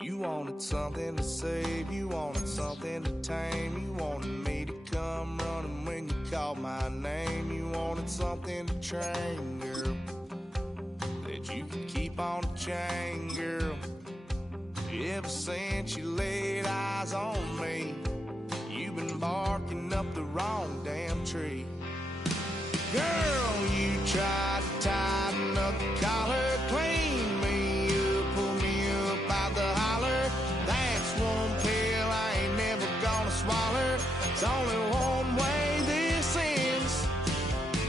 You wanted something to save, you wanted something to tame, you wanted me to come running when you called my name. You wanted something to train, girl, that you could keep on the chain, girl. Ever since you laid eyes on me, you've been barking up the wrong damn tree. Girl, you tried to tighten up the collar, clean me up, pull me up out the holler. That's one pill I ain't never gonna swallow. It's only one way this ends,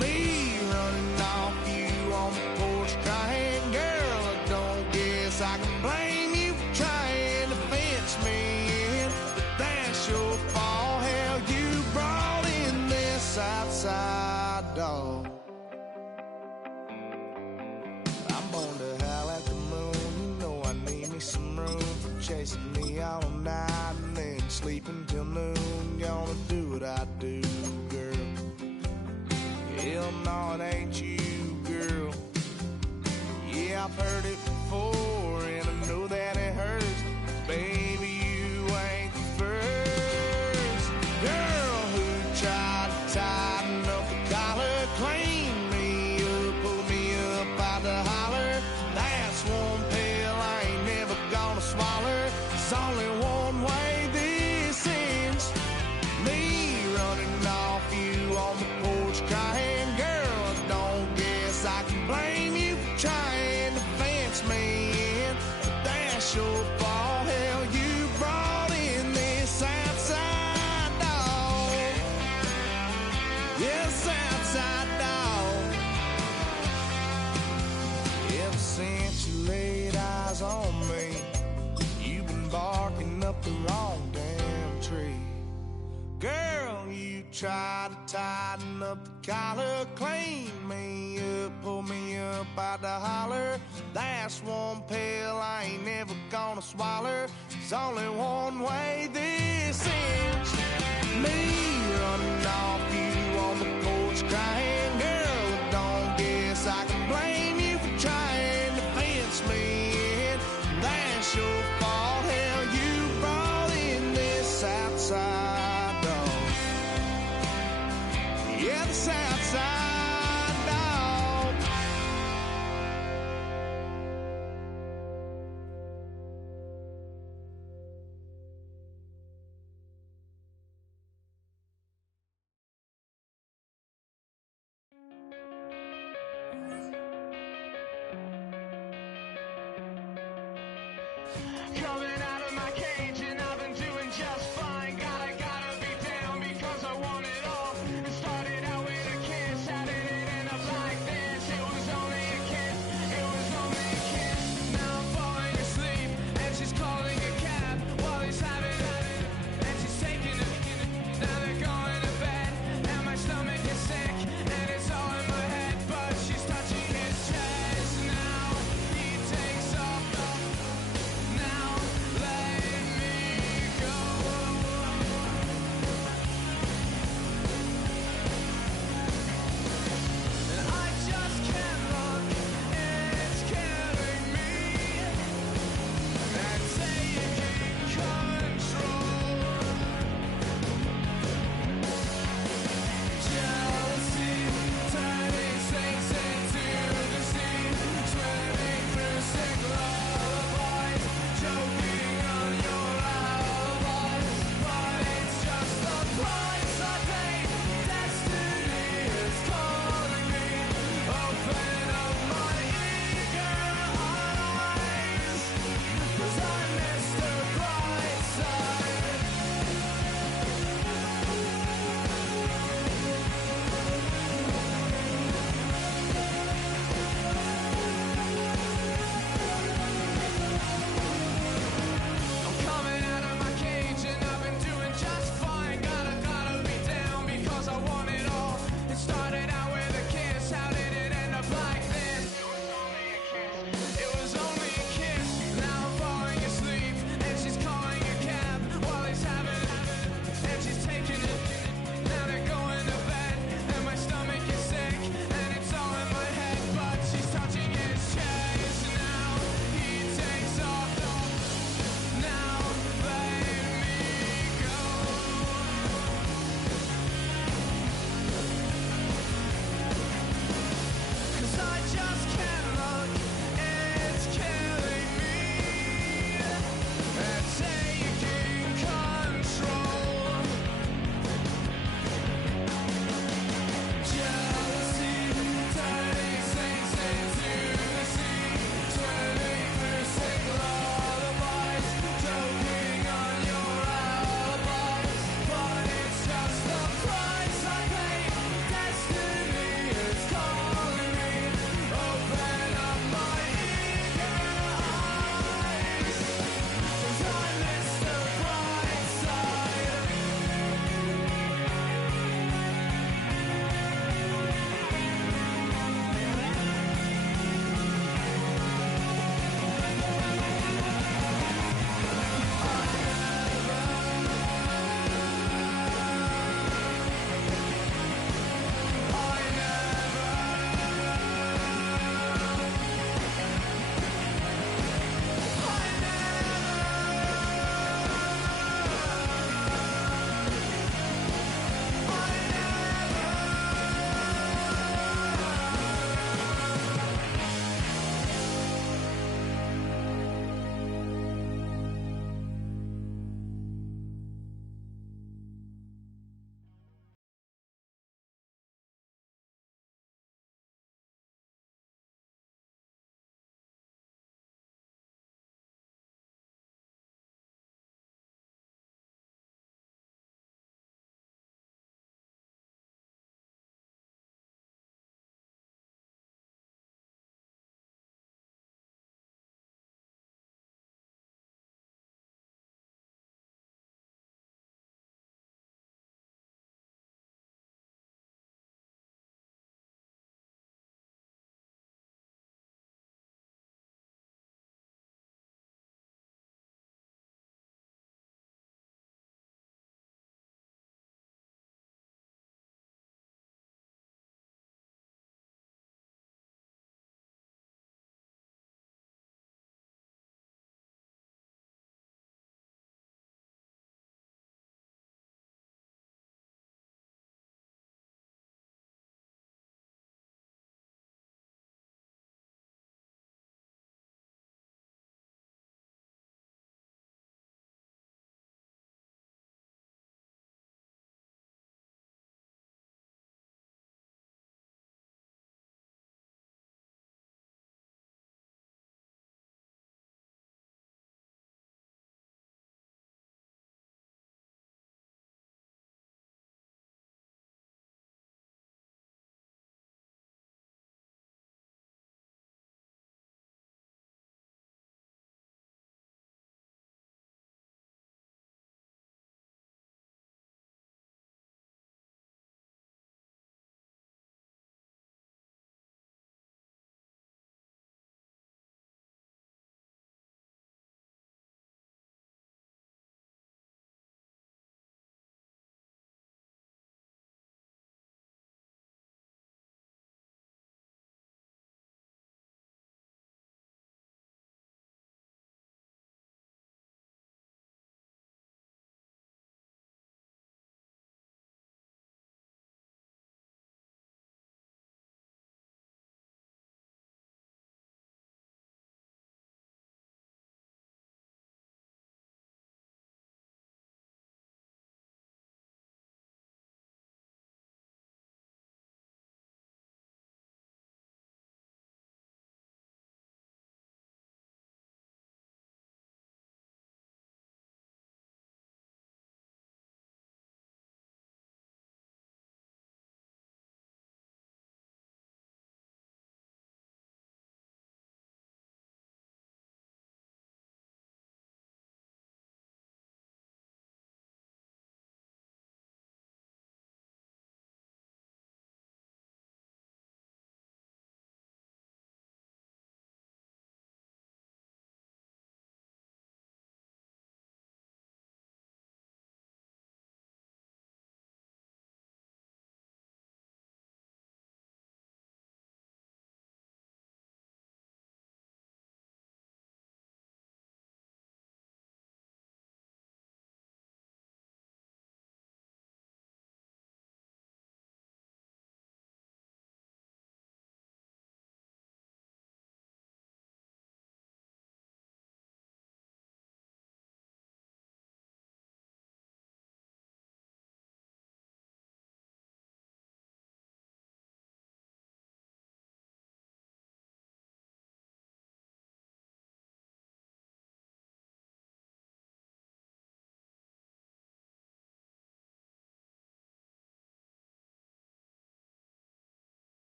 me running off you on the porch crying. Girl, I don't guess I can blame you for trying to fence me in, but that's your fault. Hell, you brought in this outside dog. I'm born to howl at the moon. You know I need me some room for chasing me all night and then sleeping till noon. Gonna do what I do, girl. Hell no, it ain't you, girl. Yeah, I've heard it before and I know that it hurts. Baby, you ain't the first girl who tried to tighten up the collar, clean me up, pull me up out the holler. That's one pill I ain't never gonna swallow. There's only one way this ends, me running off you on the porch crying. Girl, I don't guess I can blame you for trying to fence me in, but that's your fault. Hell, you brought in this outside dog. Yes, outside dog. Ever since you laid eyes on me, you've been barking up the wrong damn tree. Girl, you tried to tighten up the collar, clean me up, pull me up out the holler. That's one pill I ain't never gonna swallow. There's only one way this ends, me running off you on the porch crying. Girl, I don't guess I can blame you for trying to fence me in. That's your fault. Hell, you brought in this outside dog. Yeah, this outside dog. Coming out of my cage and I've been doing just fine. Gotta be down because I want it all. It started out with a kiss, how did it end up like this? It was only a kiss, it was only a kiss. Now I'm falling asleep and she's calling a cab while he's having and she's taking it. Now they're going to bed and my stomach is sick and it's all in my head, but she's touching his chest. Now he takes off. Now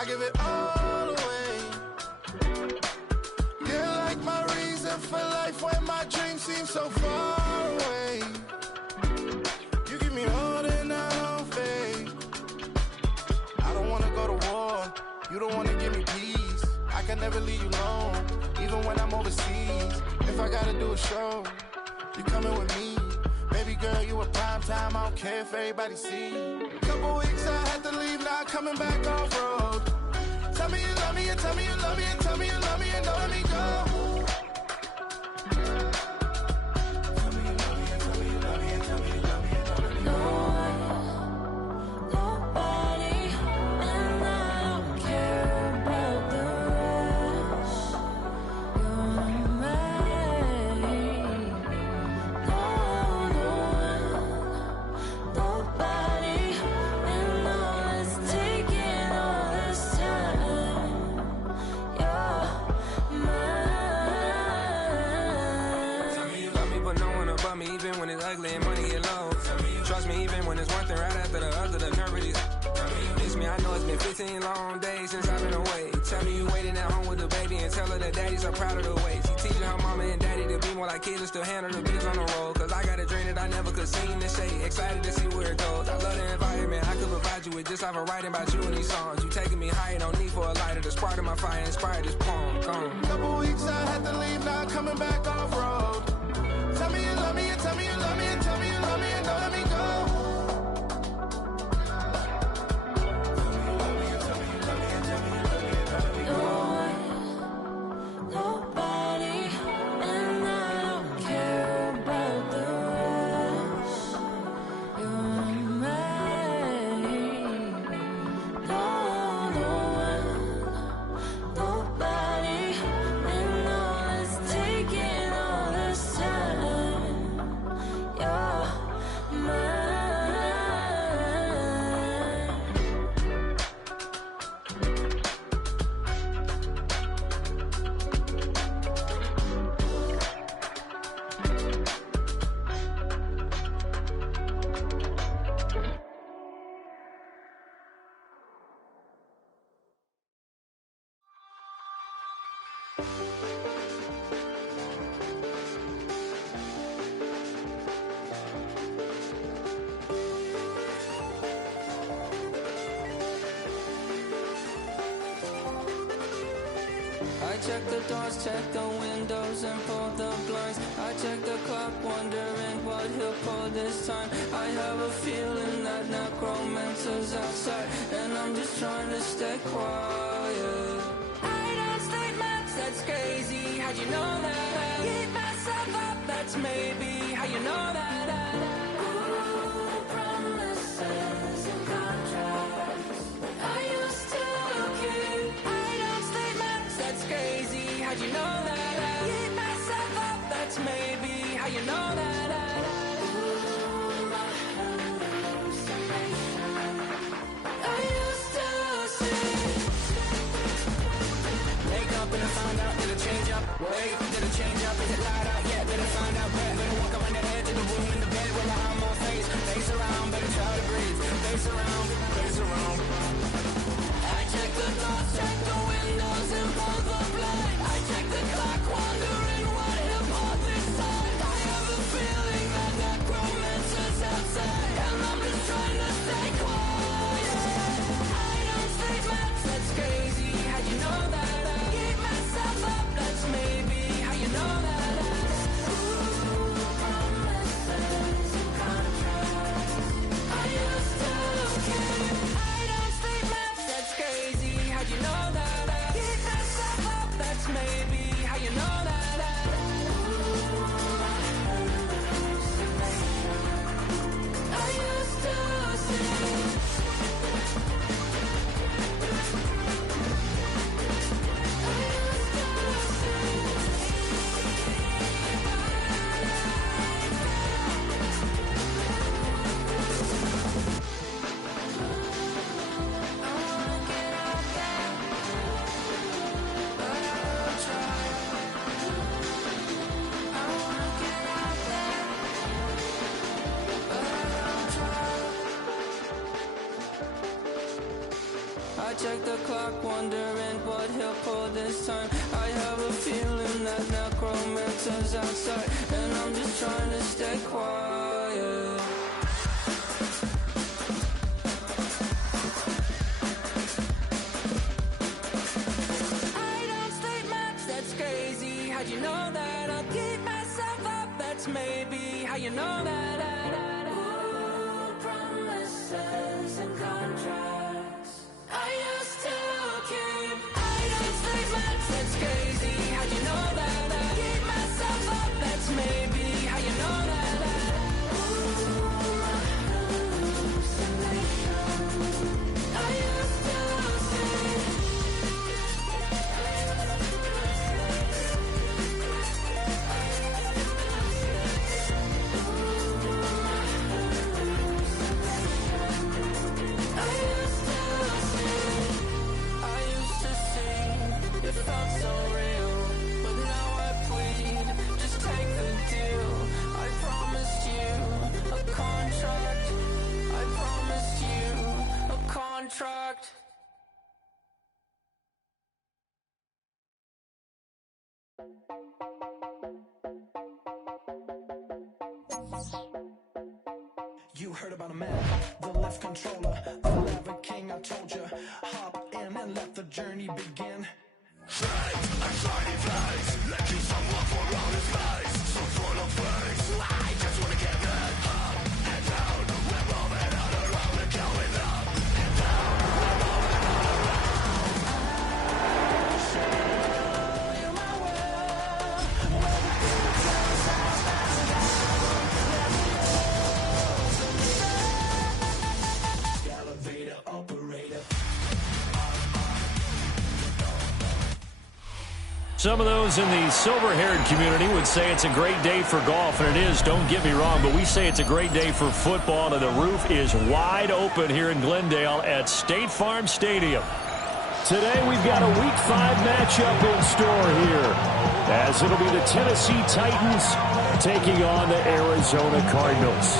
I give it all away. You're like my reason for life when my dreams seem so far away. You give me more than I don't fade. I don't wanna go to war. You don't wanna give me peace. I can never leave you alone, even when I'm overseas. If I gotta do a show, you coming with me. Baby girl, you a prime time. I don't care if everybody see. Couple weeks I had to leave, now coming back off road. Tell me you love me, and tell me you love me, and tell me you love me, and don't let me go. Tell me you love me, and tell me you love me, and tell me you love me, and don't let me go. Nobody, and I don't care about the rest. You're mine. Nobody, and all is taking all this time. You're mine. Tell me you love me, but no one above me, even when it's ugly and money get low. Trust me, even when it's one thing right after the other, the nerve is. Miss me, I know it's been 15 long days since I've been away. Tell me you waiting at home with the baby and tell her that daddy's so proud of the way. She teaching her mama and daddy to be more like kids and still handle the beats on the road. Cause I got a dream that I never could sing to say. Excited to see where it goes. I love the environment. I could provide you with just off of writing about you in these songs. You taking me higher, no need for a lighter. The spark of my fire inspired this poem. Gone. Couple weeks I had to leave, now coming back off road. Tell me you love me, and tell me you love me, and tell me you love me, and don't let me go. Nobody, and I don't care about the rest. You're mine. Nobody, and all is taking all this time. You're mine. I check the doors, check the windows, and pull the blinds. I check the clock, wondering what he'll pull this time. I have a feeling that necromancer's outside, and I'm just trying to stay quiet. I don't state maps, that's crazy. How'd you know that? Keep myself up, that's maybe how you know that. Ooh, promises and contracts. I used to keep. I don't state maps, that's crazy. How'd you know that? Keep myself up, that's maybe how you know that. Ooh, my hallucination. I used to see. Wake up and I found out, did it change up? Wait, did it change up? Is it light out? Yeah, did it find out? Better walk around the edge of the room in the bed with my arm on face. Face around, better try to breathe. Face around, face around. I check the doors, check the windows, and pull the blind. I check the clock, wondering what he'll pull this time. I have a feeling that necromancer's outside, and I'm just trying to stay quiet. I don't state maps, that's crazy. How'd you know that? Keep myself up, that's maybe how you know that. Ooh, promises and contracts. I used to keep. I check the clock, wondering what he'll pull this time. I have a feeling that necromancer's outside, and I'm just trying to stay quiet. I don't sleep much, that's crazy. How'd you know that? I'll keep myself up, that's maybe how you know that. Ooh, promises and contracts I used to keep. I don't sleep much, that's crazy. How'd you know that? I keep myself up, that's maybe how you know that. Ooh, my hallucinations I used to see. It felt so real, but now I plead, just take the deal. I promised you a contract. I promised you a contract. You heard about a man, the lift controller, the lever king. I told you, hop in and let the journey begin. Elevator operator. Some of those in the silver-haired community would say it's a great day for golf, and it is, don't get me wrong, but we say it's a great day for football, and the roof is wide open here in Glendale at State Farm Stadium. Today we've got a Week 5 matchup in store here, as it'll be the Tennessee Titans taking on the Arizona Cardinals.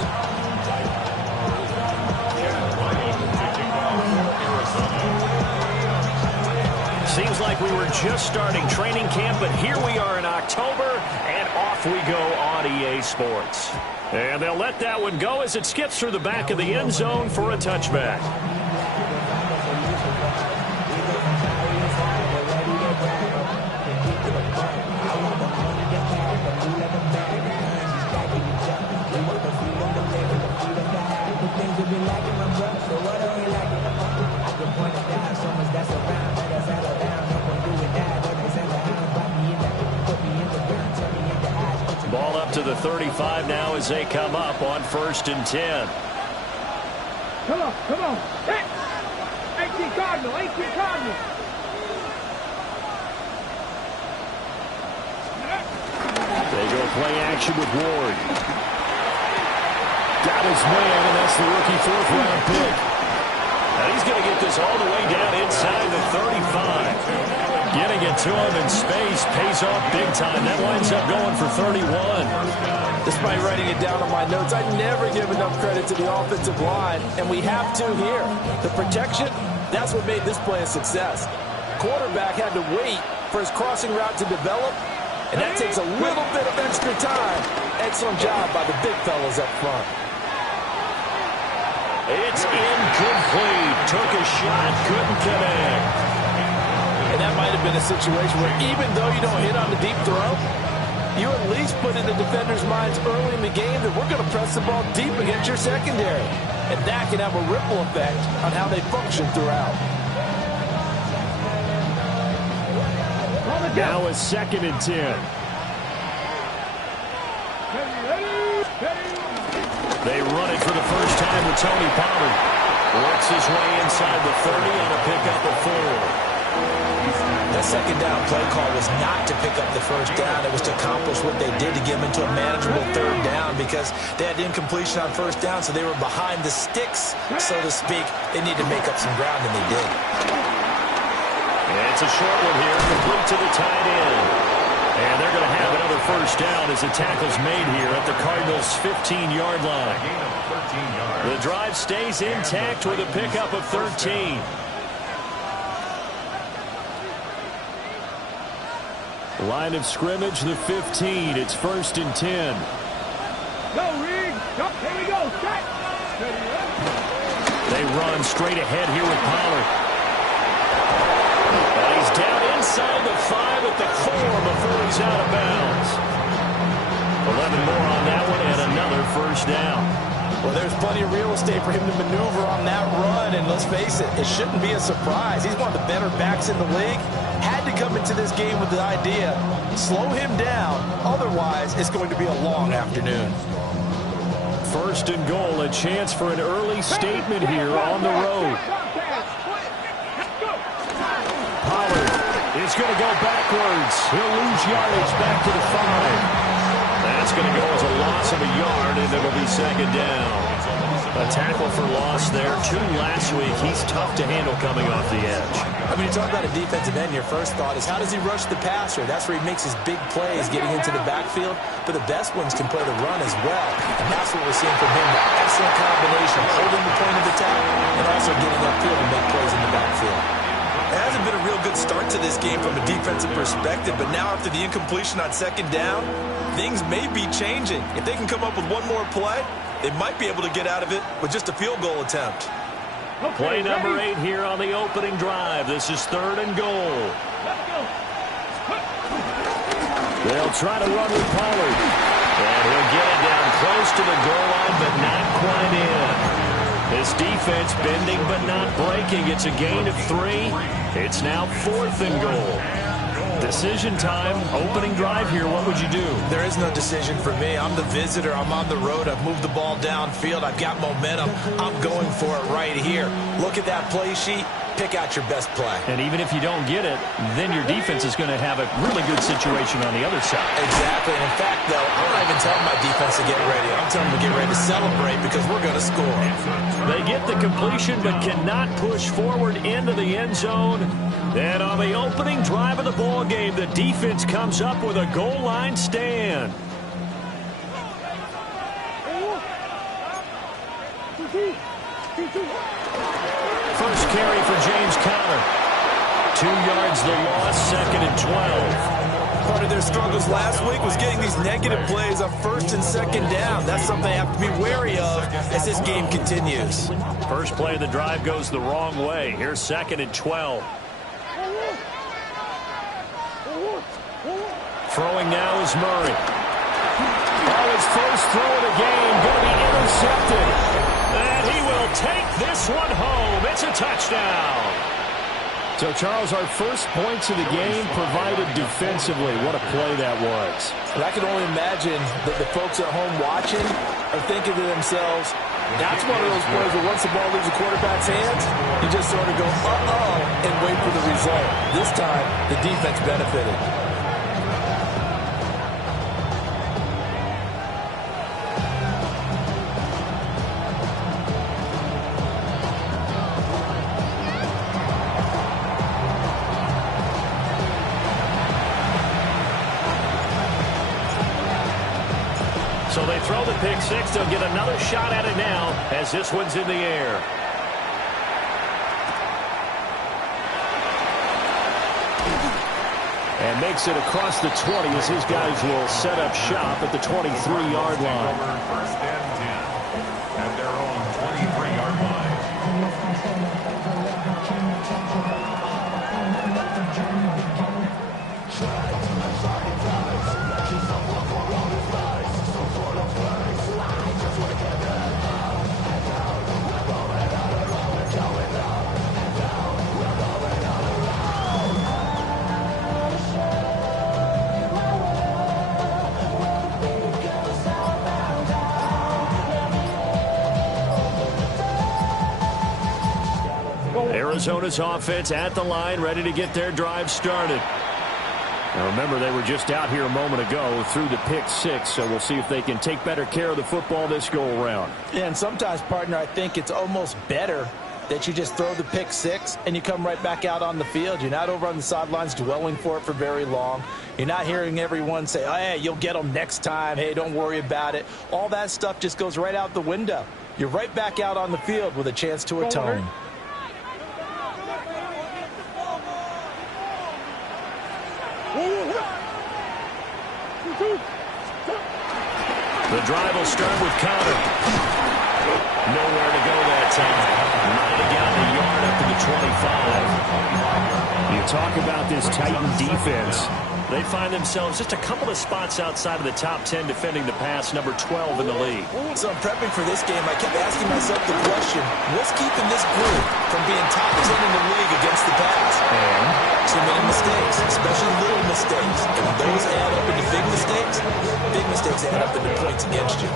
Seems like we were just starting training camp, but here we are in October, and off we go on EA Sports. And they'll let that one go as it skips through the back of the end zone for a touchback. Ball up to the 35 now as they come up on 1st and 10. Come on. Hey! 18 Cardinal. They go play action with Ward. Got his man, and that's the rookie 4th-round pick. Now he's going to get this all the way down inside the 35. Getting it to him in space pays off big time. That winds up going for 31. Despite writing it down on my notes, I never give enough credit to the offensive line, and we have to here. The protection, that's what made this play a success. Quarterback had to wait for his crossing route to develop, and that takes a little bit of extra time. Excellent job by the big fellas up front. It's incomplete. Took a shot, couldn't connect. And that might have been a situation where even though you don't hit on the deep throw, you at least put in the defender's minds early in the game that we're going to press the ball deep against your secondary. And that can have a ripple effect on how they function throughout. Now a 2nd and 10. They run it for the first time with Tony Pollard. Works his way inside the 30 on a pickup of 4. The second down play call was not to pick up the first down. It was to accomplish what they did to get them into a manageable 3rd down because they had incompletion on 1st down, so they were behind the sticks, so to speak. They need to make up some ground, and they did. And it's a short one here, complete to the tight end. And they're going to have another 1st down as the tackle's made here at the Cardinals' 15-yard line. The drive stays intact with a pickup of 13. Line of scrimmage, the 15. It's 1st and 10. Go, Reed. Go. Here we go. Shot. They run straight ahead here with Pollard. And he's down inside the 5 at the 4 before he's out of bounds. 11 more on that one and another first down. Well, there's plenty of real estate for him to maneuver on that run, and let's face it, it shouldn't be a surprise. He's one of the better backs in the league. Had to come into this game with the idea, slow him down, otherwise it's going to be a long afternoon. 1st and goal, a chance for an early statement here on the road. Pollard is going to go backwards. He'll lose yardage back to the 5. That's going to go as a loss of a yard, and it'll be 2nd down. A tackle for loss there. 2 last week. He's tough to handle coming off the edge. I mean, you talk about a defensive end, your first thought is how does he rush the passer? That's where he makes his big plays getting into the backfield. But the best ones can play the run as well. And that's what we're seeing from him. That excellent combination, holding the point of attack and also getting upfield and make plays in the backfield. It hasn't been a real good start to this game from a defensive perspective, but now after the incompletion on 2nd down, things may be changing. If they can come up with one more play, they might be able to get out of it with just a field goal attempt. Play number 8 here on the opening drive. This is 3rd and goal. They'll try to run with Pollard. And he'll get it down close to the goal line, but not quite in. This defense bending but not breaking. It's a gain of 3. It's now 4th and goal. Decision time, opening drive here. What would you do? There is no decision for me. I'm the visitor. I'm on the road. I've moved the ball downfield. I've got momentum. I'm going for it right here. Look at that play sheet. Pick out your best play. And even if you don't get it, then your defense is going to have a really good situation on the other side. Exactly. And in fact, though, I'm not even telling my defense to get ready. I'm telling them to get ready to celebrate because we're going to score. They get the completion but cannot push forward into the end zone. And on the opening drive of the ball game, the defense comes up with a goal line stand. First carry for James Conner. 2 yards the loss, 2nd and 12. Part of their struggles last week was getting these negative plays on 1st and 2nd down. That's something they have to be wary of as this game continues. First play of the drive goes the wrong way. Here's 2nd and 12. Throwing now is Murray. Oh, his first throw of the game going to be intercepted. And he will take this one home. It's a touchdown. So, Charles, our first points of the game provided defensively. What a play that was. And I can only imagine that the folks at home watching are thinking to themselves, that's one of those plays where once the ball leaves the quarterback's hands, you just sort of go, uh-oh, and wait for the result. This time, the defense benefited. So they throw the pick 6. They'll get another shot at it now as this one's in the air. And makes it across the 20 as his guys will set up shop at the 23-yard line. First and 10 at their own 23-yard line. Arizona's offense at the line, ready to get their drive started. Now remember, they were just out here a moment ago through the pick 6, so we'll see if they can take better care of the football this go-around. Yeah, and sometimes, partner, I think it's almost better that you just throw the pick 6 and you come right back out on the field. You're not over on the sidelines dwelling for it for very long. You're not hearing everyone say, oh, hey, you'll get them next time. Hey, don't worry about it. All that stuff just goes right out the window. You're right back out on the field with a chance to atone. The drive will start with Conner. Nowhere to go that time. Might have gotten a yard up to the 25. You talk about this Titan defense. They find themselves just a couple of spots outside of the top 10 defending the pass, number 12 in the league. So I'm prepping for this game. I kept asking myself the question, what's keeping this group from being top 10 in the league against the pass? And too many mistakes, especially little mistakes. And when those add up into big mistakes add up into points against you.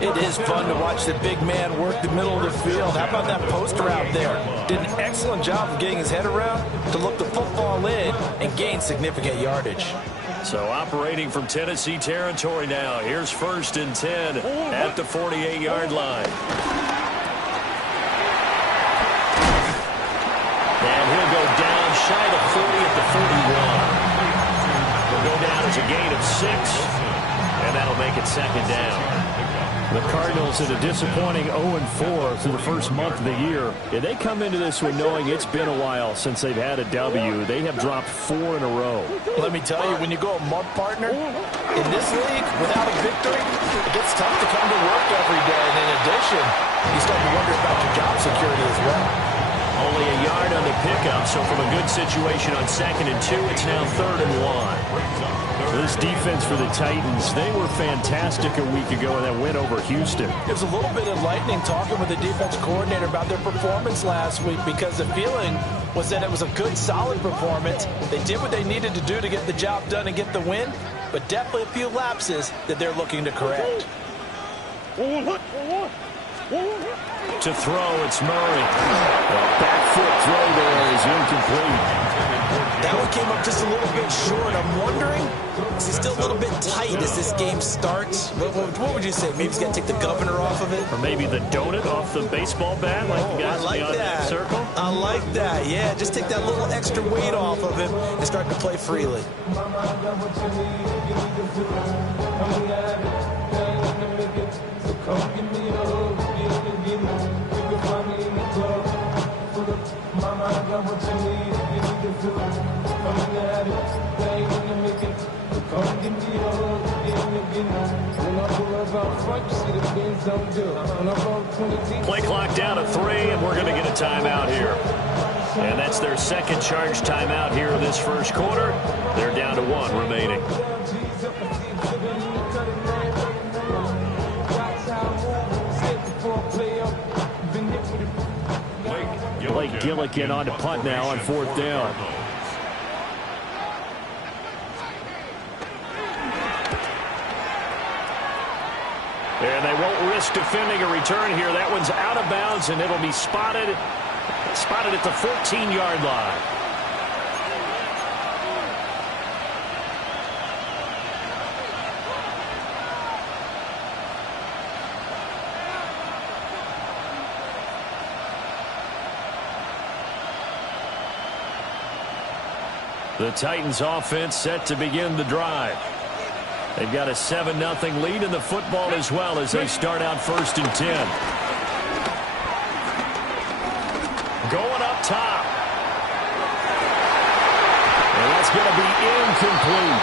It is fun to watch the big man work the middle of the field. How about that poster out there? Did an excellent job of getting his head around to look the football in and gain significant yardage. So operating from Tennessee territory now. Here's 1st and 10 at the 48-yard line. And he'll go down shy of 40 at the 41. He'll go down as a gain of 6, and that'll make it 2nd down. The Cardinals in a disappointing 0-4 through the first month of the year. And they come into this one knowing it's been a while since they've had a W. They have dropped 4 in a row. Let me tell you, when you go a month partner in this league without a victory, it gets tough to come to work every day. And in addition, you start to wonder about your job security as well. Only a yard on the pickup, so from a good situation on 2nd and 2, it's now 3rd and 1. This defense for the Titans, they were fantastic a week ago in that win over Houston. It was a little bit enlightening talking with the defense coordinator about their performance last week because the feeling was that it was a good, solid performance. They did what they needed to do to get the job done and get the win, but definitely a few lapses that they're looking to correct. To throw, it's Murray. The back foot throw there is incomplete. That one came up just a little bit short. I'm wondering, is he still a little bit tight as this game starts? What would you say? Maybe he's got to take the governor off of it? Or maybe the donut off the baseball bat like the guys beyond that circle? I like that. Yeah, just take that little extra weight off of him and start to play freely. Play clock down to 3, and we're going to get a timeout here. And that's their second charge timeout here in this first quarter. They're down to 1 remaining. Blake Gillikin on to punt now on 4th down. And they won't risk defending a return here. That one's out of bounds, and it'll be spotted at the 14-yard line. The Titans offense set to begin the drive. They've got a 7-0 lead in the football as well as they start out 1st and 10. Going up top. And that's going to be incomplete.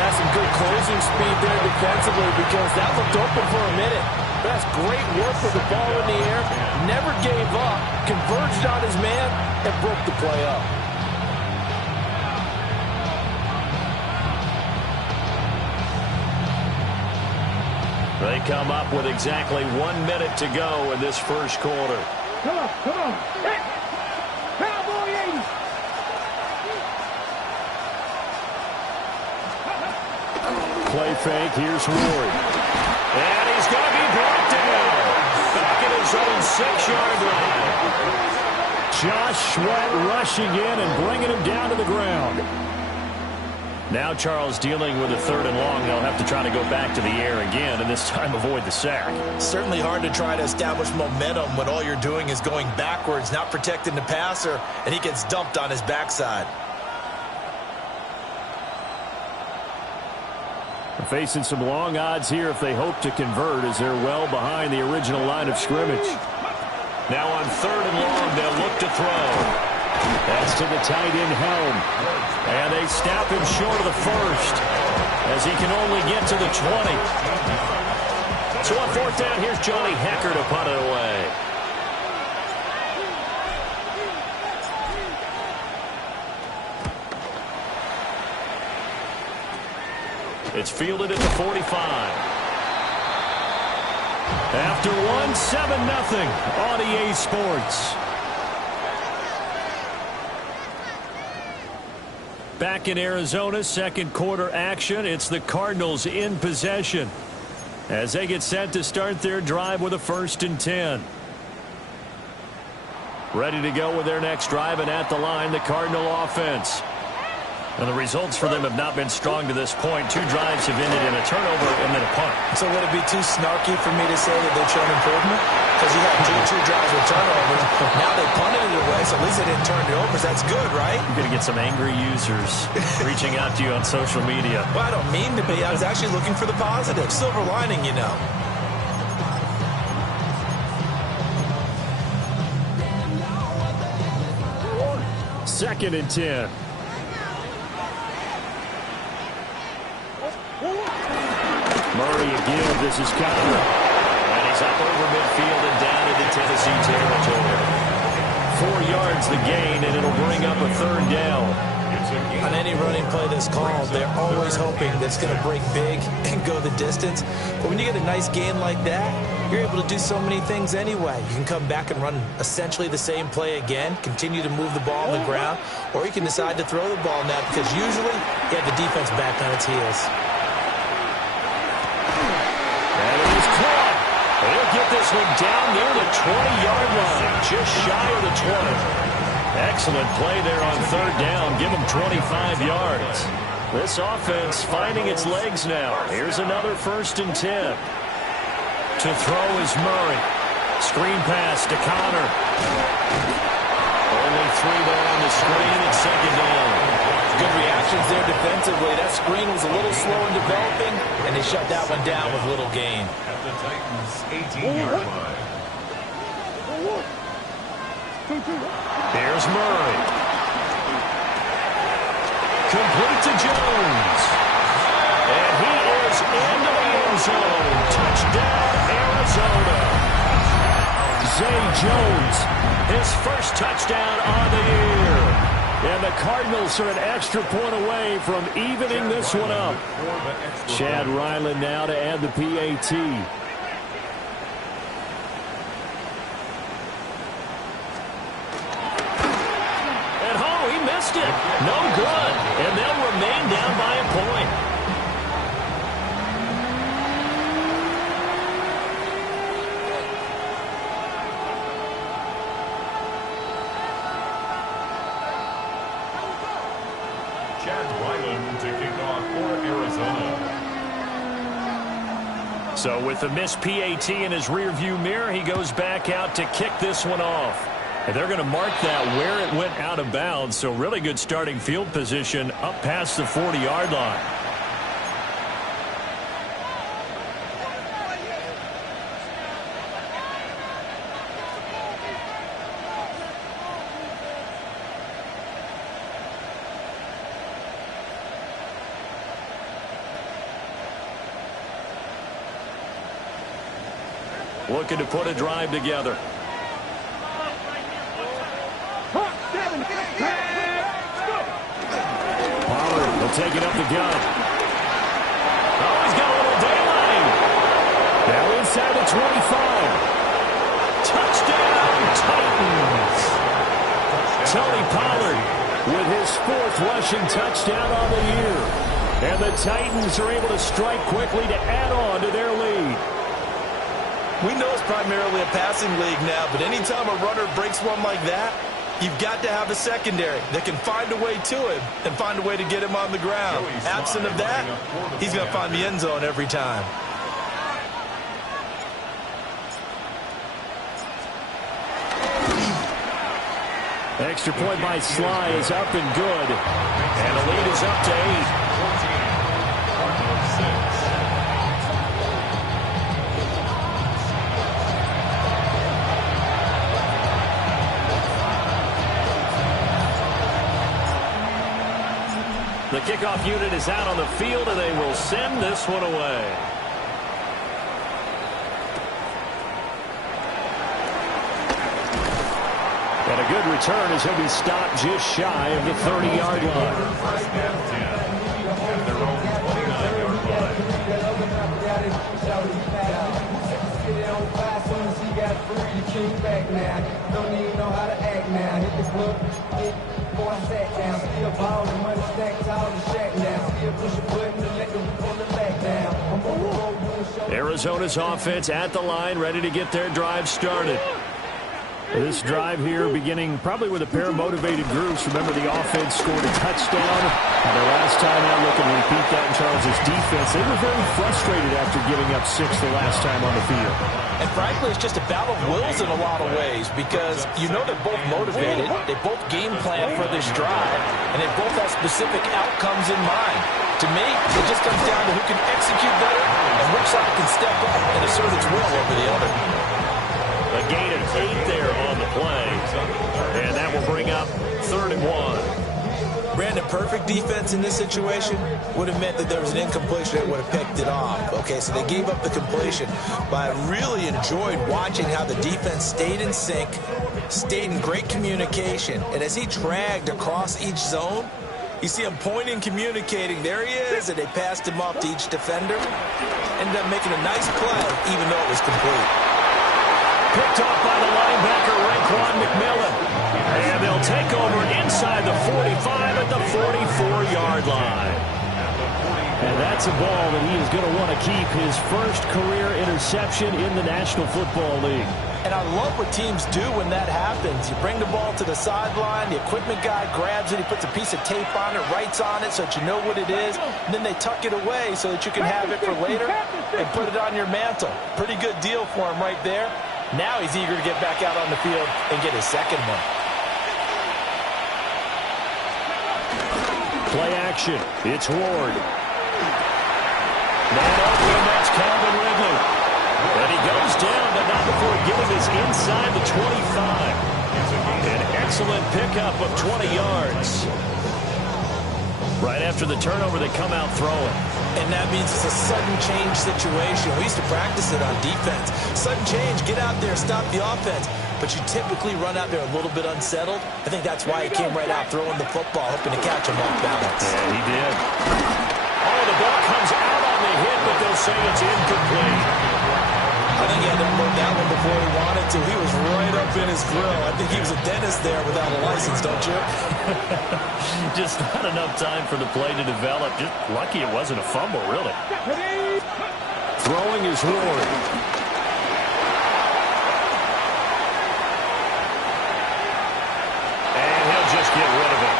That's some good closing speed there defensively because that looked open for a minute. That's great work with the ball in the air. Never gave up. Converged on his man and broke the play up. They come up with exactly 1 minute to go in this first quarter. Come on. Hey, Cowboy 80. Play fake. Here's Ward. And he's going to be brought down. Back at his own 6-yard line. Josh Sweat rushing in and bringing him down to the ground. Now Charles dealing with a 3rd and long. They'll have to try to go back to the air again, and this time avoid the sack. Certainly hard to try to establish momentum when all you're doing is going backwards, not protecting the passer, and he gets dumped on his backside. Facing some long odds here if they hope to convert as they're well behind the original line of scrimmage. Now on 3rd and long, they'll look to throw. That's to the tight end Helm. And they snap him short of the first. as he can only get to the 20. So on fourth down, here's Johnny Hekker to punt it away. It's fielded at the 45. After one, 7-0 on EA Sports. Back in Arizona, second quarter action. It's the Cardinals in possession as they get set to start their drive with a 1st and 10. Ready to go with their next drive, and at the line, the Cardinal offense. And the results for them have not been strong to this point. 2 drives have ended in a turnover and then a punt. So would it be too snarky for me to say that they've shown improvement? Because you had two drives with turnovers. Now they punted it away, so at least they didn't turn it over. So that's good, right? You're going to get some angry users reaching out to you on social media. Well, I don't mean to be. I was actually looking for the positive. Silver lining, you know. Second and 10. Murray again. This is Connor. And he's up over midfield and down into Tennessee territory. 4 yards the gain, and it'll bring up a 3rd down. On any running play that's called, they're always hoping that it's going to break big and go the distance. But when you get a nice gain like that, you're able to do so many things anyway. You can come back and run essentially the same play again, continue to move the ball on the ground, or you can decide to throw the ball now because usually you have the defense back on its heels. And it is caught. They'll get this one down near the 20-yard line, just shy of the 20. Excellent play there on 3rd down. Give them 25 yards. This offense finding its legs now. Here's another 1st and 10. To throw is Murray. Screen pass to Connor. Only 3 there on the screen at 2nd down. Good reactions there defensively. That screen was a little slow in developing, and they shut that one down with little gain. At the Titans' 18-yard line. Here's Murray. Complete to Jones. And he is into the end zone. Touchdown, Arizona. Zay Jones, his first touchdown on the year. And the Cardinals are an extra point away from evening this one up. Chad Ryland now to add the PAT. It. No good. And they'll remain down by a point. Chad Ryland to kick off for Arizona. So with the missed PAT in his rearview mirror, he goes back out to kick this one off. And they're going to mark that where it went out of bounds. So really good starting field position up past the 40-yard line. Looking to put a drive together. Pollard will take it up the gut. Oh, he's got a little daylight. Now inside the 25. Touchdown, Titans. Tony Pollard with his 4th rushing touchdown on the year. And the Titans are able to strike quickly to add on to their lead. We know it's primarily a passing league now, but anytime a runner breaks one like that, you've got to have a secondary that can find a way to him and find a way to get him on the ground. Absent of that, he's going to find the end zone every time. Extra point by Sly is up and good. And the lead is up to 8. The The kickoff unit is out on the field, and they will send this one away. And a good return as he'll be stopped just shy of the 30-yard line. First and 10 at their own 29-yard line. Arizona's offense at the line, ready to get their drive started. This drive here beginning probably with a pair of motivated groups. Remember, the offense scored a touchdown. And the last time out, look and repeat that in Charles' defense. They were very frustrated after giving up 6 the last time on the field. And frankly, it's just a battle of wills in a lot of ways because you know they're both motivated. They both game plan for this drive, and they both have specific outcomes in mind. To me, it just comes down to who can execute better and which side can step up and assert its will over the other. A gain of 8 there on the play. And that will bring up 3rd and 1. Brandon, perfect defense in this situation would have meant that there was an incompletion that would have picked it off. Okay, so they gave up the completion. But I really enjoyed watching how the defense stayed in sync, stayed in great communication. And as he dragged across each zone, you see him pointing, communicating. There he is, and they passed him off to each defender. Ended up making a nice play, even though it was complete. Picked off by the linebacker, Raekwon McMillan. And they'll take over inside the 45 at the 44-yard line. And that's a ball that he is going to want to keep, his first career interception in the National Football League. And I love what teams do when that happens. You bring the ball to the sideline, the equipment guy grabs it, he puts a piece of tape on it, writes on it so that you know what it is, and then they tuck it away so that you can have it for later and put it on your mantle. Pretty good deal for him right there. Now he's eager to get back out on the field and get his second one. Play action. It's Ward. Man open, that's Calvin Ridley. And he goes down, but not before getting us inside the 25. An excellent pickup of 20 yards. Right after the turnover, they come out throwing. And that means it's a sudden change situation. We used to practice it on defense. Sudden change, get out there, stop the offense. But you typically run out there a little bit unsettled. I think that's why he came right out throwing the football, hoping to catch him off balance. Yeah, he did. Oh, the ball comes out on the hit, but they'll say it's incomplete. I think he had to move that one before he wanted to. He was right up in his grill. I think he was a dentist there without a license, don't you? Just not enough time for the play to develop. Just lucky it wasn't a fumble, really. Throwing is Ward. And he'll just get rid of it.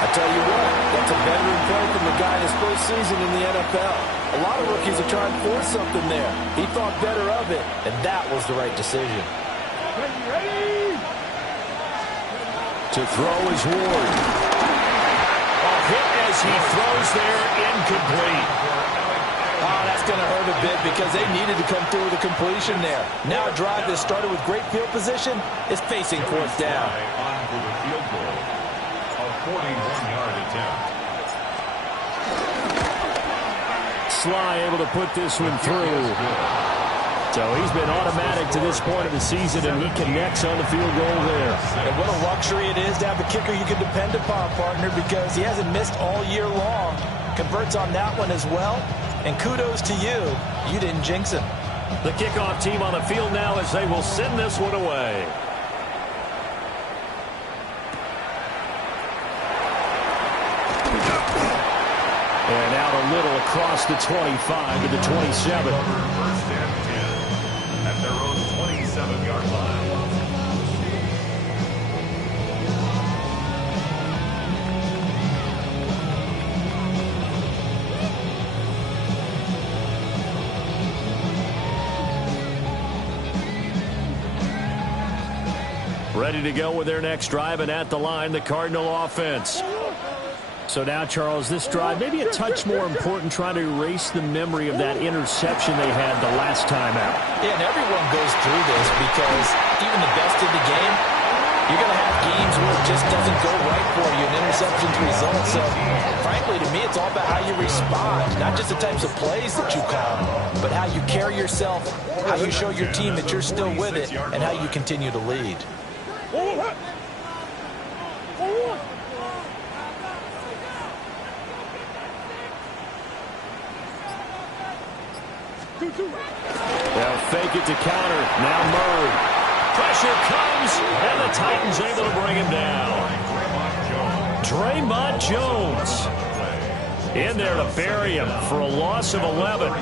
I tell you what, that's a veteran play from the guy in his first season in the NFL. A lot of rookies are trying to force something there. He thought better of it, and that was the right decision. To throw is Ward. A hit as he throws there, incomplete. Oh, that's going to hurt a bit because they needed to come through with a completion there. Now a drive that started with great field position is facing 4th down. On for the field goal. A 41-yard attempt. Sly able to put this one through. So he's been automatic to this point of the season, and he connects on the field goal there. And what a luxury it is to have a kicker you can depend upon, partner, because he hasn't missed all year long. Converts on that one as well. And kudos to you. You didn't jinx him. The kickoff team on the field now as they will send this one away. And out a little across the 25 to the 27. First and 10 at their own 27-yard line. Ready to go with their next drive, and at the line, the Cardinal offense. So now, Charles, this drive, maybe a touch more important, trying to erase the memory of that interception they had the last time out. Yeah, and everyone goes through this because even the best in the game, you're going to have games where it just doesn't go right for you, and interceptions result. So, frankly, to me, it's all about how you respond, not just the types of plays that you call, but how you carry yourself, how you show your team that you're still with it, and how you continue to lead. They'll fake it to counter. Now Murray. Pressure comes, and the Titans able to bring him down. Draymond Jones in there to bury him for a loss of 11.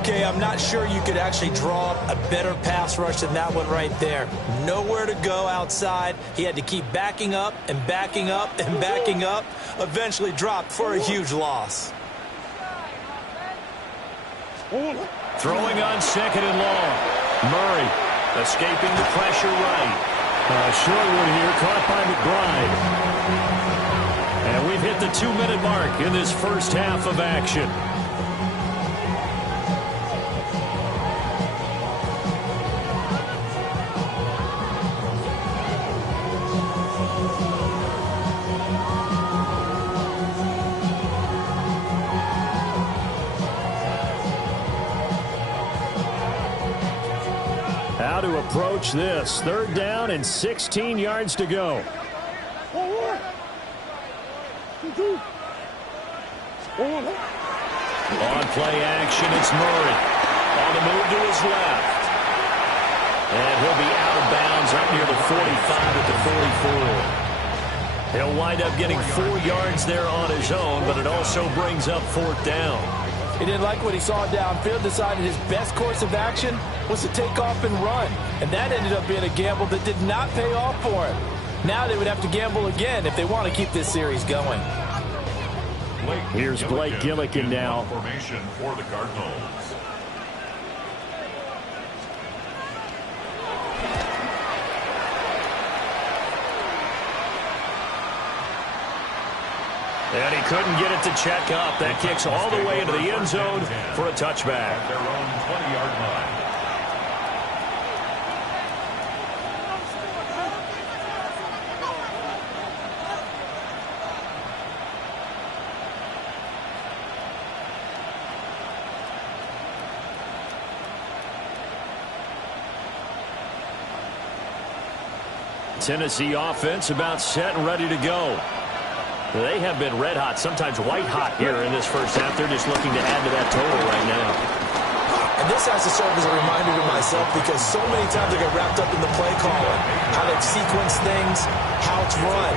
Okay, I'm not sure you could actually draw up a better pass rush than that one right there. Nowhere to go outside. He had to keep backing up and backing up and backing up. Eventually dropped for a huge loss. Throwing on second and long. Murray escaping the pressure right. Sherwood here caught by McBride. And we've hit the 2-minute mark in this first half of action. How to approach this. 3rd down and 16 yards to go. On play action, it's Murray. On the move to his left. And he'll be out of bounds right near the 45 at the 44. He'll wind up getting 4 yards there on his own, but it also brings up 4th down. He didn't like what he saw downfield, decided his best course of action was to take off and run. And that ended up being a gamble that did not pay off for him. Now they would have to gamble again if they want to keep this series going. Here's Blake Gillikin now. Formation for the Cardinals. And he couldn't get it to check up. That kicks all the way into the end zone for a touchback. At their own 20-yard line. Tennessee offense about set and ready to go. They have been red hot, sometimes white hot here in this first half. They're just looking to add to that total right now. And this has to serve as a reminder to myself because so many times I get wrapped up in the play calling, how they've sequenced things, how it's run.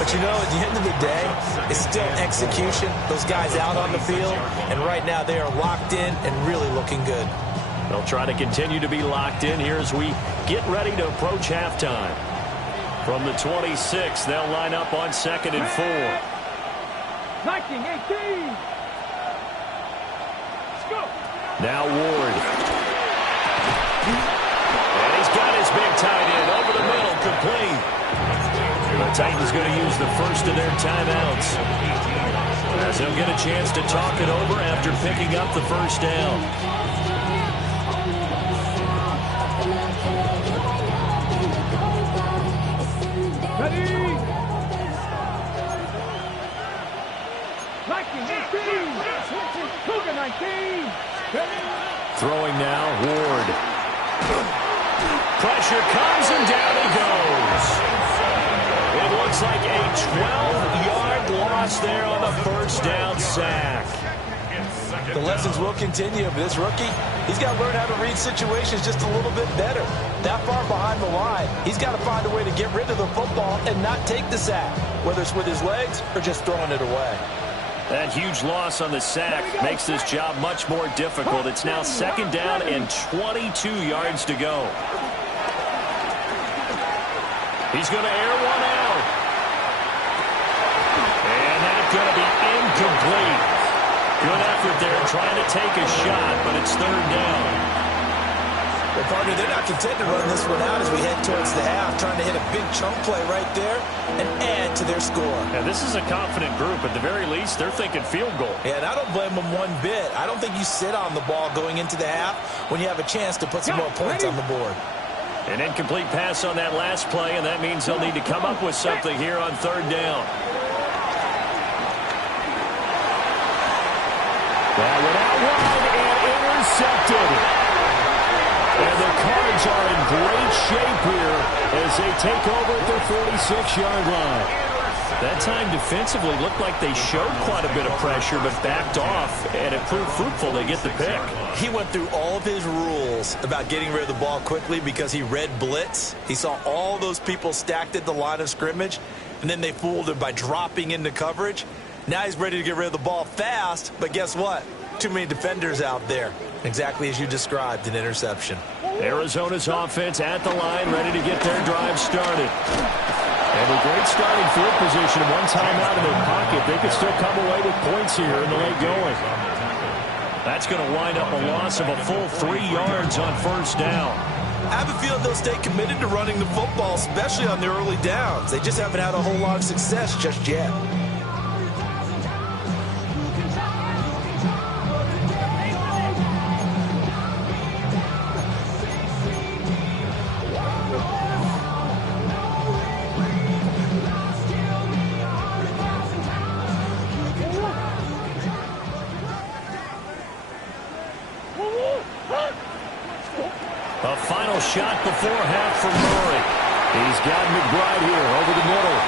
But you know, at the end of the day, it's still execution. Those guys out on the field, and right now they are locked in and really looking good. They'll try to continue to be locked in here as we get ready to approach halftime. From the 26, they'll line up on 2nd and 4. 19-18. Let's go. Now Ward. And he's got his big tight end over the middle, complete. The Titans going to use the first of their timeouts, as they'll get a chance to talk it over after picking up the first down. Ready. 19-18. Cougar 19. Throwing now, Ward. Pressure comes and down he goes. It looks like a 12-yard loss there on the first down sack. The lessons will continue, but this rookie, he's got to learn how to read situations just a little bit better. That far behind the line, he's got to find a way to get rid of the football and not take the sack, whether it's with his legs or just throwing it away. That huge loss on the sack makes this job much more difficult. It's now 2nd down and 22 yards to go. He's going to air one out. And that's going to be incomplete. Good effort there trying to take a shot, but it's 3rd down. Well, partner, they're not content to run this one out as we head towards the half, trying to hit a big chunk play right there and add to their score. Yeah, this is a confident group. At the very least, they're thinking field goal. Yeah, and I don't blame them one bit. I don't think you sit on the ball going into the half when you have a chance to put some more points on the board. An incomplete pass on that last play, and that means they'll need to come up with something here on third down. That went out wide and intercepted. And the Cards are in great shape here as they take over at their 46-yard line. That time defensively looked like they showed quite a bit of pressure but backed off, and it proved fruitful. They get the pick. He went through all of his rules about getting rid of the ball quickly because he read blitz. He saw all those people stacked at the line of scrimmage, and then they fooled him by dropping into coverage. Now he's ready to get rid of the ball fast, but guess what? Too many defenders out there. Exactly as you described, an interception. Arizona's offense at the line, ready to get their drive started. And a great starting field position. One time out of their pocket, they could still come away with points here in the late going. That's going to wind up a loss of a full 3 yards on first down. I have a feeling they'll stay committed to running the football, especially on the early downs. They just haven't had a whole lot of success just yet. A final shot before half from Murray. He's got McBride here over the middle.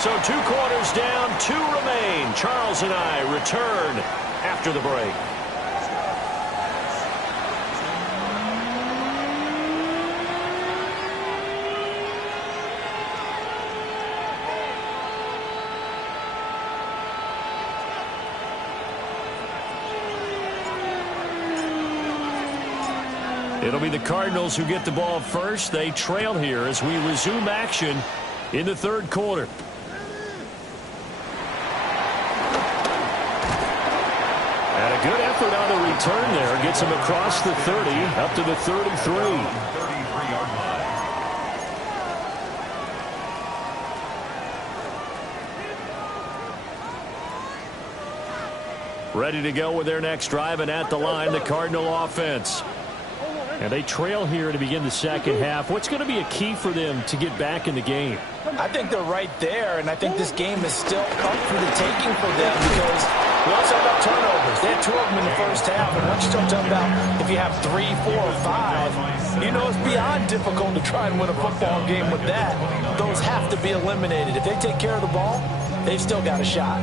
So 2 quarters down, 2 remain. Charles and I return after the break. It'll be the Cardinals who get the ball first. They trail here as we resume action in the third quarter. And a good effort on the return there. Gets him across the 30, up to the 33. 33-yard line. Ready to go with their next drive, and at the line, the Cardinal offense. And they trail here to begin the second half. What's going to be a key for them to get back in the game? I think they're right there, and I think this game is still up for the taking for them because we also have about turnovers. They had 2 of them in the first half, and once you start talking about if you have 3, 4, or 5, you know it's beyond difficult to try and win a football game with that. Those have to be eliminated. If they take care of the ball, they've still got a shot.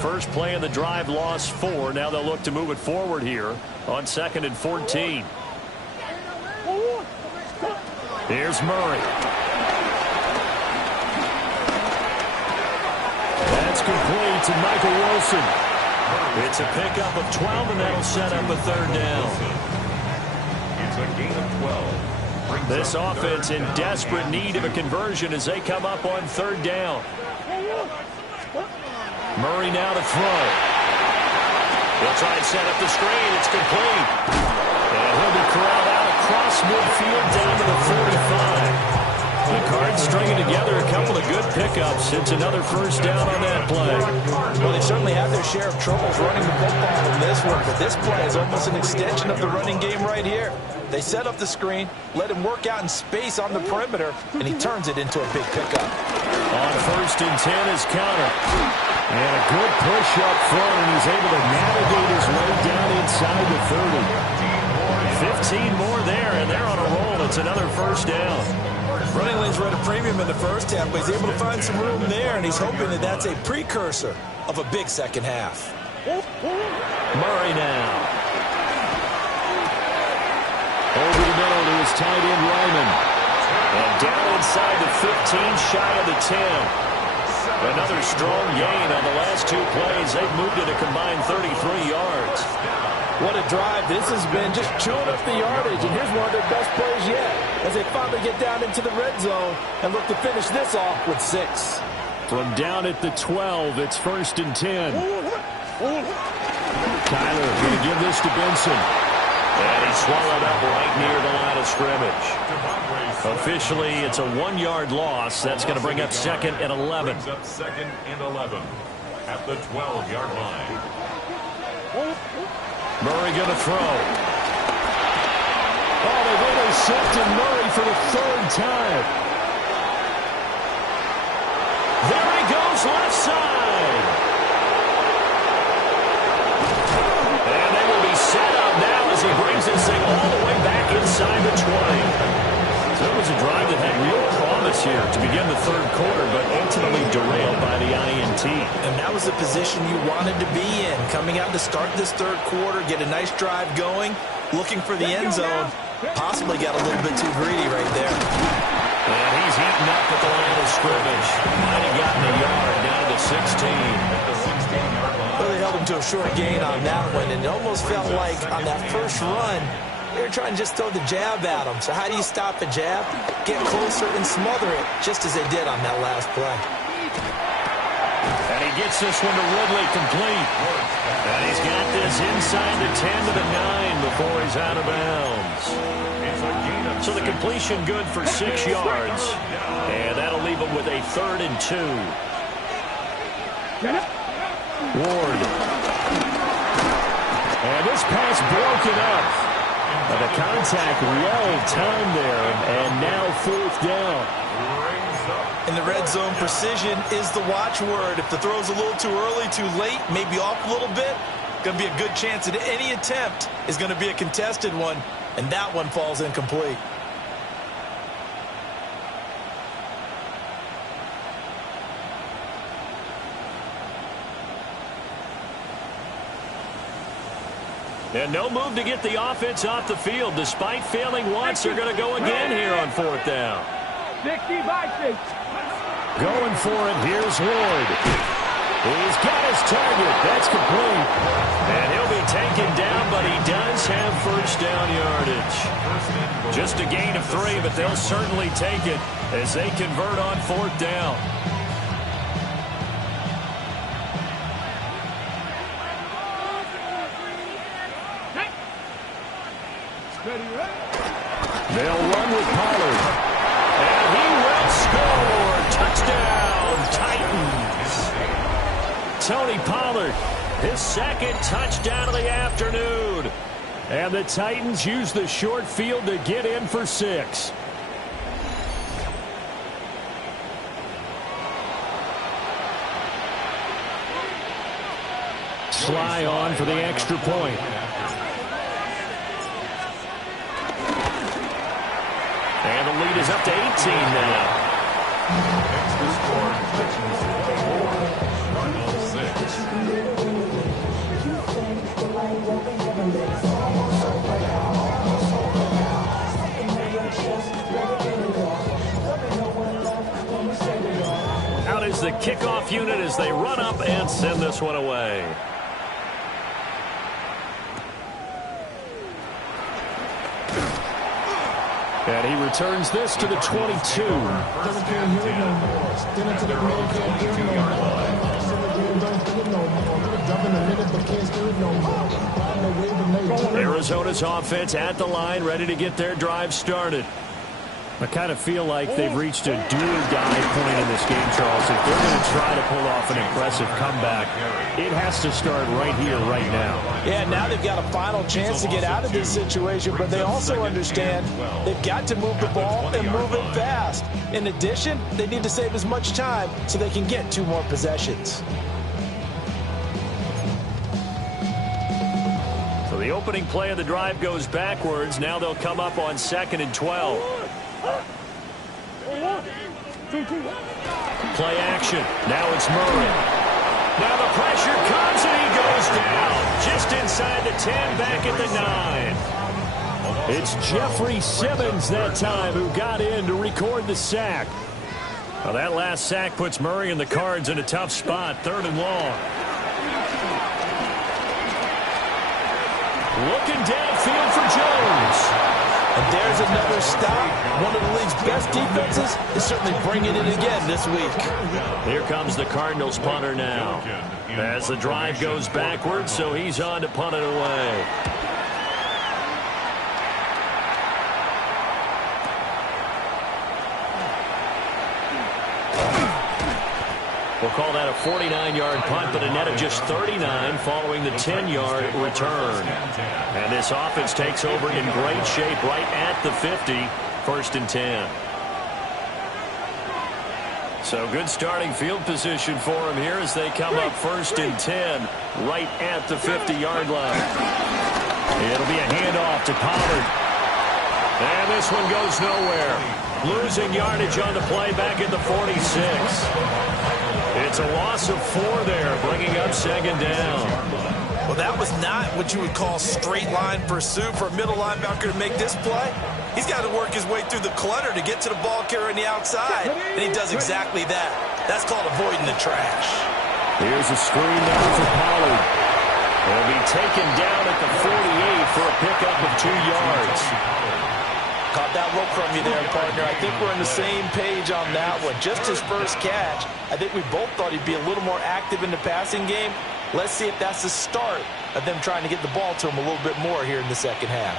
First play of the drive, lost 4. Now they'll look to move it forward here on 2nd and 14. Here's Murray. That's complete to Michael Wilson. It's a pickup of 12, and that'll set up a third down. It's a gain of 12. This offense in desperate need of a conversion as they come up on third down. Murray now to throw. He'll try and set up the screen. It's complete. And he'll be corralled out across midfield down to the 45. The Cards stringing together a couple of good pickups. It's another first down on that play. Well, they certainly have their share of troubles running the football in this one, but this play is almost an extension of the running game right here. They set up the screen, let him work out in space on the perimeter, and he turns it into a big pickup. On 1st and 10 is counter. And a good push up front, and he's able to navigate his way down inside the 30. 15 more there, and they're on a roll. It's another first down. Running lanes were at a premium in the first half, but he's able to find some room there, and he's hoping that that's a precursor of a big second half. Murray now. Over the middle to his tight end, Ryman. And down inside the 15, shy of the 10. Another strong gain on the last 2 plays. They've moved it a combined 33 yards. What a drive this has been, just chewing up the yardage. And here's one of their best plays yet as they finally get down into the red zone and look to finish this off with 6. From down at the 12, it's 1st and 10. Kyler going to give this to Benson. And he's swallowed up right near the line of scrimmage. Officially, it's a 1-yard loss. That's going to bring up 2nd and 11. Brings up 2nd and 11 at the 12-yard line. Murray going to throw. Oh, they've intercepted Murray for the 3rd time. There he goes, left side. And they will be set up now as he brings this thing all the way back inside the 20. So it was a drive that had real promise here to begin the 3rd quarter, but ultimately derailed by the INT. And that was the position you wanted to be in. Coming out to start this 3rd quarter, get a nice drive going, looking for the end zone. Possibly got a little bit too greedy right there. And he's eaten up at the line of scrimmage. Might have gotten a yard down to the 16. Well, they held him to a short gain on that one, and it almost felt like on that first run, they were trying to just throw the jab at him. So how do you stop a jab? Get closer and smother it, just as they did on that last play. And he gets this one to Woodley complete. And he's got this inside the 10 to the 9 before he's out of bounds. So the completion good for 6 yards. And that'll leave him with a 3rd and 2. Ward. And this pass broken up. The contact well-timed there, and now 4th down. In the red zone, precision is the watchword. If the throw's a little too early, too late, maybe off a little bit, going to be a good chance that any attempt is going to be a contested one, and that one falls incomplete. And no move to get the offense off the field. Despite failing once, they're going to go again here on 4th down. 60 by 6. Going for it, here's Ward. He's got his target. That's complete. And he'll be taken down, but he does have 1st down yardage. Just a gain of 3, but they'll certainly take it as they convert on 4th down. They'll run with Pollard. And he will score. Touchdown, Titans. Tony Pollard, his 2nd touchdown of the afternoon. And the Titans use the short field to get in for 6. Sly on for the extra point. And the lead is up to 18 now. Extra score, Texans 24, Cardinals 6. Out is the kickoff unit as they run up and send this one away. And he returns this to the 22. Arizona's offense at the line, ready to get their drive started. I kind of feel like they've reached a do-or-die point in this game, Charles. If they're going to try to pull off an impressive comeback, it has to start right here, right now. Yeah, now they've got a final chance to get out of this situation, but they also understand they've got to move the ball and move it fast. In addition, they need to save as much time so they can get 2 more possessions. So the opening play of the drive goes backwards. Now they'll come up on 2nd and 12. Play action. Now it's Murray. Now the pressure comes and he goes down. Just inside the 10, back at the 9. It's Jeffrey Simmons that time who got in to record the sack. Well, that last sack puts Murray and the Cards in a tough spot. 3rd and long. Looking downfield for Jones. And there's another stop. One of the league's best defenses is certainly bringing it again this week. Here comes the Cardinals punter now. As the drive goes backwards, so he's on to punt it away. We'll call that a 49-yard punt, but a net of just 39 following the 10-yard return. And this offense takes over in great shape right at the 50, 1st and 10. So good starting field position for them here as they come up 1st and 10 right at the 50-yard line. It'll be a handoff to Pollard. And this one goes nowhere. Losing yardage on the play back at the 46. It's a loss of 4 there, bringing up 2nd down. Well, that was not what you would call straight line pursuit for a middle linebacker to make this play. He's got to work his way through the clutter to get to the ball carrier on the outside, and he does exactly that. That's called avoiding the trash. Here's a screen now for Pollard. He'll be taken down at the 48 for a pickup of 2 yards. Caught that look from you there, partner. I think we're on the same page on that one. Just his first catch, I think we both thought he'd be a little more active in the passing game. Let's see if that's the start of them trying to get the ball to him a little bit more here in the second half.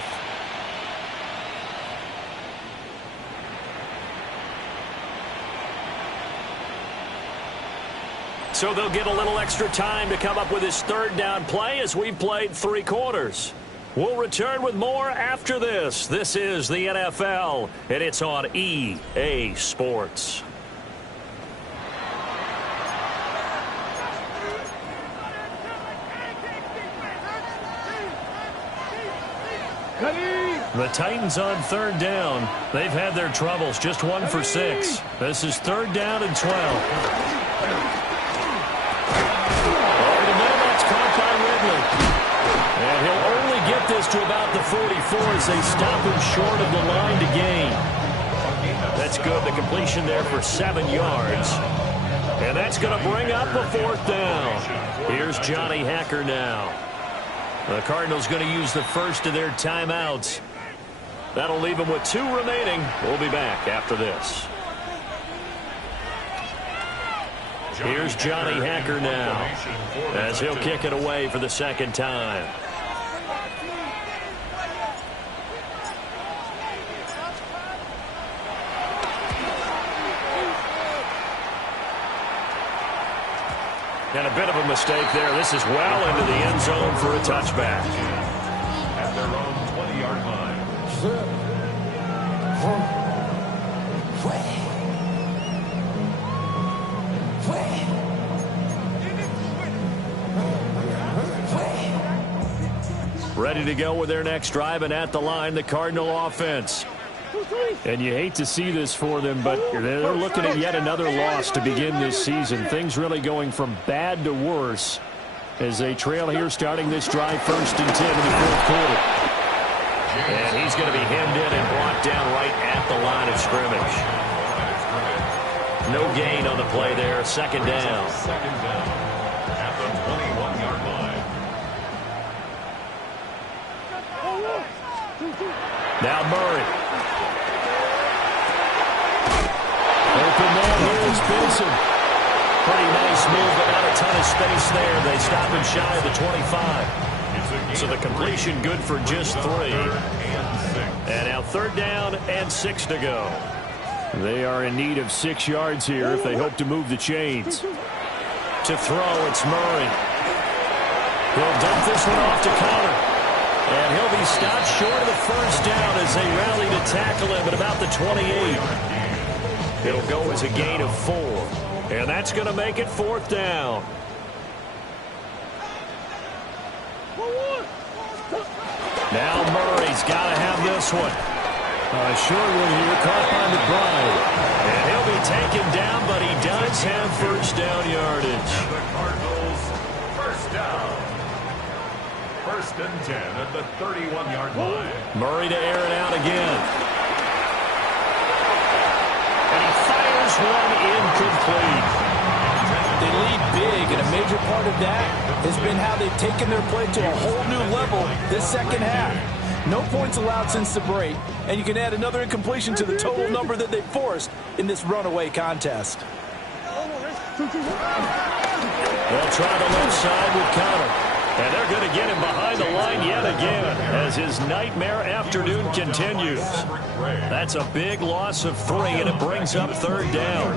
So they'll get a little extra time to come up with his 3rd down play as we've played 3 quarters. We'll return with more after this. This is the NFL, and it's on EA Sports. The Titans on 3rd down. They've had their troubles, just 1 for 6. This is 3rd down and 12. Over the middle, that's caught by Ridley. And he'll only get this to about the 44 as they stop him short of the line to gain. That's good. The completion there for 7 yards. And that's going to bring up a 4th down. Here's Johnny Hacker now. The Cardinals going to use the first of their timeouts. That'll leave them with 2 remaining. We'll be back after this. Here's Johnny Hacker now as he'll kick it away for the 2nd time. And a bit of a mistake there. This is well into the end zone for a touchback. At their own 20-yard line. Ready to go with their next drive, and at the line, the Cardinal offense. And you hate to see this for them, but they're looking at yet another loss to begin this season. Things really going from bad to worse as they trail here starting this drive 1st and 10 in the 4th quarter. And he's going to be hemmed in and brought down right at the line of scrimmage. No gain on the play there. 2nd down. 2nd down at the 21-yard line. Now Murray. Open man here is Benson. Pretty nice move, but not a ton of space there. They stop him shy of the 25. So the completion good for just 3. And now 3rd down and 6 to go. They are in need of 6 yards here if they hope to move the chains. To throw, it's Murray. He'll dump this one off to Connor. And he'll be stopped short of the 1st down as they rally to tackle him at about the 28. It'll go as a gain of 4. And that's going to make it 4th down. Now Murray's got to have this one. A short one here, caught by McBride. And he'll be taken down, but he does have 1st down yardage. And the Cardinals, 1st down. 1st and 10 at the 31-yard line. Murray to air it out again. And he fires one incomplete. They lead big, and a major part of that has been how they've taken their play to a whole new level this 2nd half. No points allowed since the break, and you can add another incompletion to the total number that they forced in this runaway contest. They'll try the left side with Connor. And they're going to get him behind the line yet again as his nightmare afternoon continues. That's a big loss of 3, and it brings up 3rd down.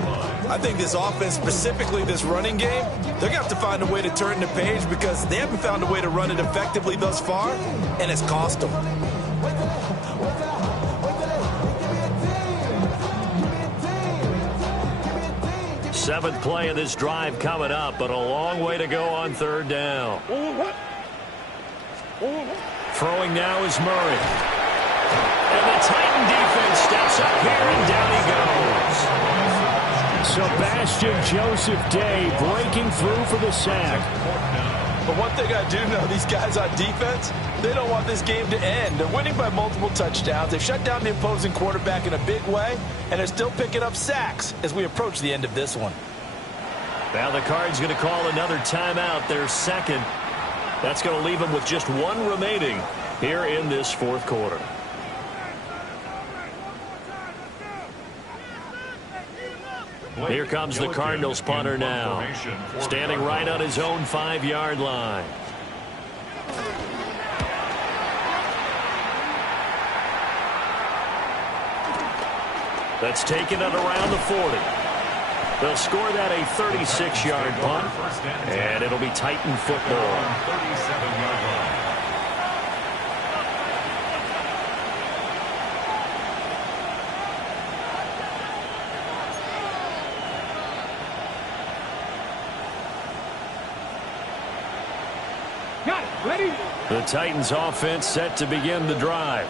I think this offense, specifically this running game, they're going to have to find a way to turn the page because they haven't found a way to run it effectively thus far, and it's cost them. Seventh play of this drive coming up, but a long way to go on third down. Throwing now is Murray. And the Titan defense steps up here, and down he goes. Sebastian Joseph Day breaking through for the sack. But one thing I do know, these guys on defense, they don't want this game to end. They're winning by multiple touchdowns. They've shut down the opposing quarterback in a big way, and they're still picking up sacks as we approach the end of this one. Now the Cards going to call another timeout, their second. That's going to leave them with just one remaining here in this fourth quarter. Here comes the Cardinals punter now, standing right on his own 5-yard line. That's taken it around the 40. They'll score that a 36-yard punt, and it'll be Titan football. 37-yard line. Ready? The Titans offense set to begin the drive.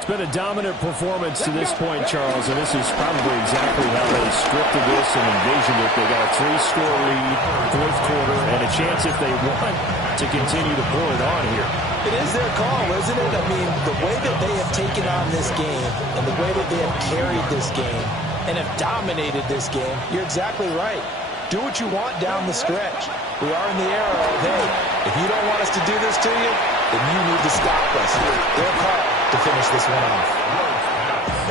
It's been a dominant performance to this point, Charles, and this is probably exactly how they scripted this and envisioned it. They got a 3-score lead, fourth quarter, and a chance if they want to continue to pull it on here. It is their call, isn't it? I mean, the way that they have taken on this game and the way that they have carried this game and have dominated this game, you're exactly right. Do what you want down the stretch. We are in the era of, hey, if you don't want us to do this to you, then you need to stop us. Their call to finish this one off.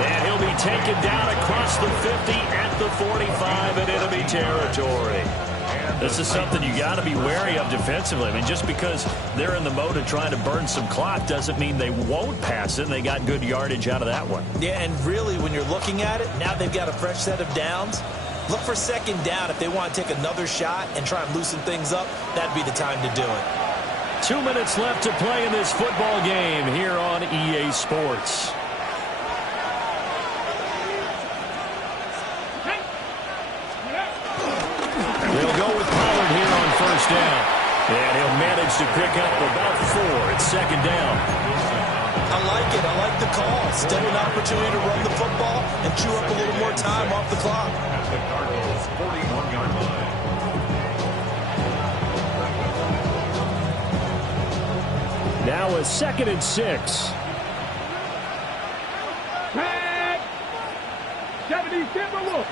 And he'll be taken down across the 50 at the 45 in enemy territory. This is something you got to be wary of defensively. I mean, just because they're in the mode of trying to burn some clock doesn't mean they won't pass it. They got good yardage out of that one. Yeah, and really, when you're looking at it, now they've got a fresh set of downs. Look for second down if they want to take another shot and try and loosen things up. That'd be the time to do it. 2 minutes left to play in this football game here on EA Sports. They'll go with Pollard here on first down. And he'll manage to pick up about 4. It's second down. I like it. I like the call. Still an opportunity to run the football and chew up a little more time off the clock. At the Cardinals' 41-yard line. Now a 2nd and 6. Tag! 70 Timberwolves.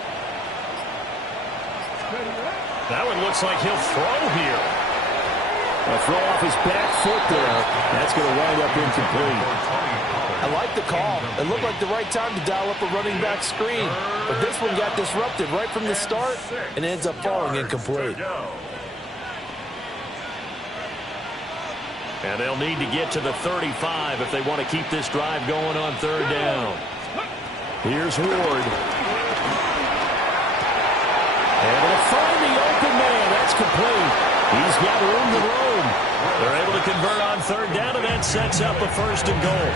That one looks like he'll throw here. A throw off his back foot there. That's going to wind up incomplete. I like the call. It looked like the right time to dial up a running back screen. But this one got disrupted right from the start and ends up falling incomplete. And they'll need to get to the 35 if they want to keep this drive going on third down. Here's Ward. And they'll find the open man. That's complete. He's got room to roam. They're able to convert on third down, and that sets up a 1st and goal.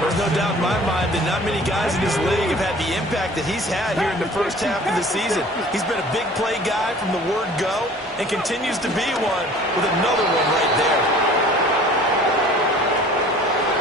There's no doubt in my mind that not many guys in this league have had the impact that he's had here in the first half of the season. He's been a big play guy from the word go and continues to be one with another one right there.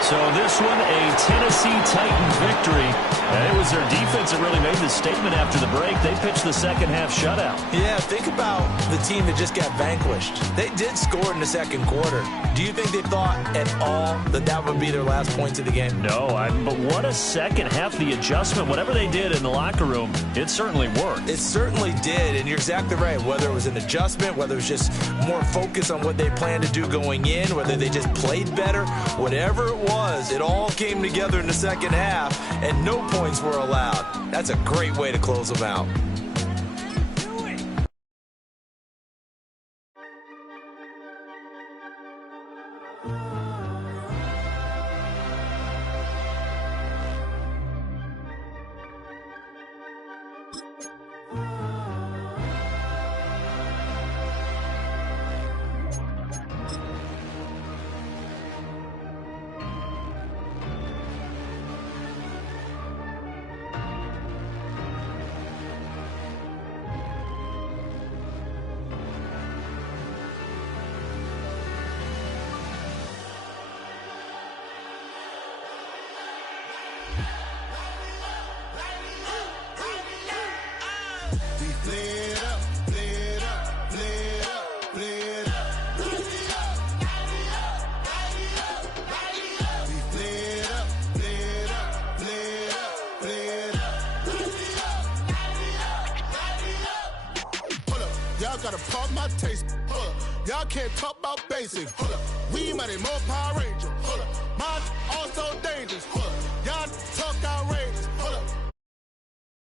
So this one, a Tennessee Titans victory. And it was their defense that really made the statement after the break. They pitched the second half shutout. Yeah, think about the team that just got vanquished. They did score in the second quarter. Do you think they thought at all that that would be their last points of the game? No, but what a second half. The adjustment, whatever they did in the locker room, it certainly worked. It certainly did, and you're exactly right. Whether it was an adjustment, whether it was just more focus on what they planned to do going in, whether they just played better, whatever it was, it all came together in the second half, and no points were allowed. That's a great way to close them out. Y'all gotta pump my taste. Hold up. Y'all can't talk about basic. Hold up. We money more Power Ranger. Hold up. Mine also dangerous. Hold up.